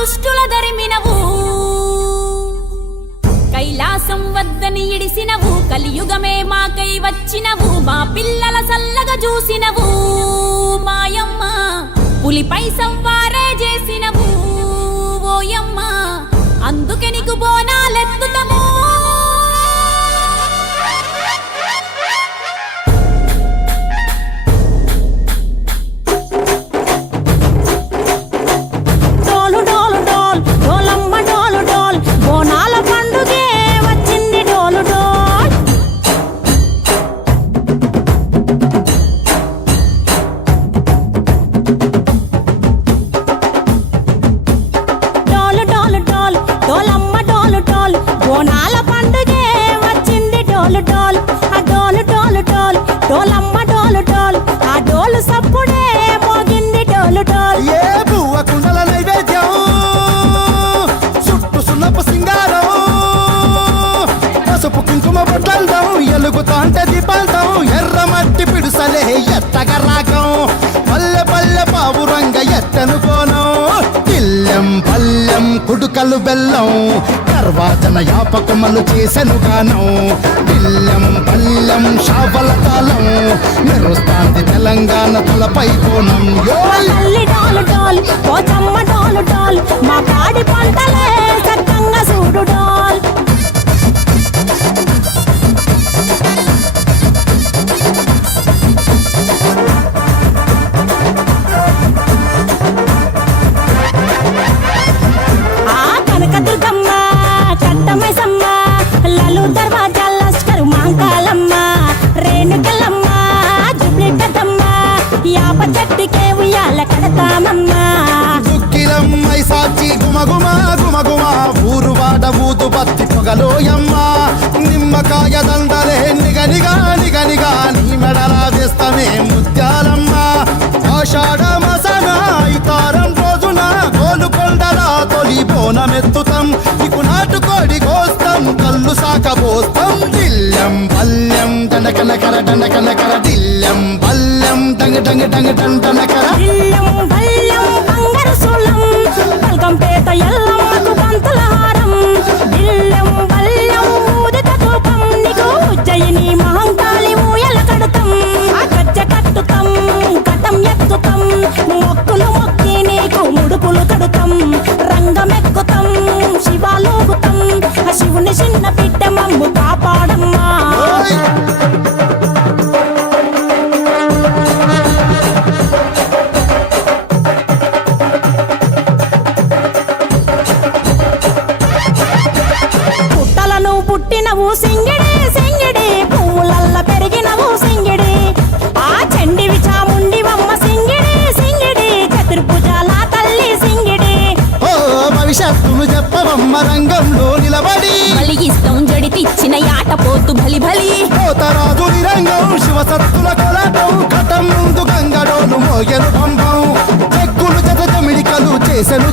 దుష్టుల దరిమినవు కైలాసం వద్దని ఇడిసినవు కలియుగమే మాకై వచ్చినవు మా పిల్లల సల్లగా చూసినవు మాయమ్మ పులిపై సంవారే చేసినవు ఓయమ్మ అందుకే నీకు బోనాలెత్తుతము ఎలుగుతాంటే దీపాలతో ఎర్రమట్టి పిడుసలే ఎత్తగ రాగం పల్లె పల్లె పావురంగ ఎత్తను కోనం తిల్లెం పల్లెం కుడుకలు బెల్లం తర్వాతన యాపకమలు చేసెను గానం తిల్లెం పల్లెం షావల తాళం మెరుస్తాంది తెలంగాణ తలపై కోణం మా పాడి పంటలే చక్కంగా చూడు డాల్ దుక్కిలమ్మై సాచి గుమగుమ గుమగుమ ఊరు వాడ ఊదు బత్తి పొగలోయమ్మ నిమ్మకాయ దండలే నిగనిగా నిగనిగా నీ మెడలా వేస్తమే ముత్యాలమ్మ ఆషాఢ మసన ఇతారం రోజున గోలుకొండలా తొలి బోనమెత్తుతాం నీకు నాటుకోడి కోస్తాం కళ్ళు సాకబోస్తాం దిల్లెం పల్లెం దండకనకర దండకనకర దిల్లెం పల్లెం డంగ డంగ డంగ డండనకర పల్కంపేట ఎల్లమ్మకు పంతుల హారం దిల్లెం బల్లెం ఊదిత ధూపం నీకు ఉజ్జయిని మహంకాళి ఊయల కడుతాం గజ్జ కట్టుతాం కటం ఎత్తుతాం మొక్కులు మొక్కి నీకు ముడుపులు కడుతాం రంగమెక్కుతాం శివాలోగుతాం శివుని చిన్న బిడ్డ మమ్ము కాపాడమ్మా పుట్టినవు సింగిడి సింగిడి పువ్వులల్ల పెరిగినవు సింగిడి ఆ చండివి చాముండివమ్మ సింగిడి సింగిడి చతుర్భుజాల తల్లి సింగిడి ఓ భవిష్యత్తును చెప్పవమ్మ రంగంలో నిలబడి బలిగిస్తాం జడితిచ్చిన యాట పోతు బలి బలి పోతరాజు రంగం శివసత్తుల కొలటం కటం ముందు గంగడోలు మోగెను పంపం చెక్కులు జత జమిడికలు చేసెను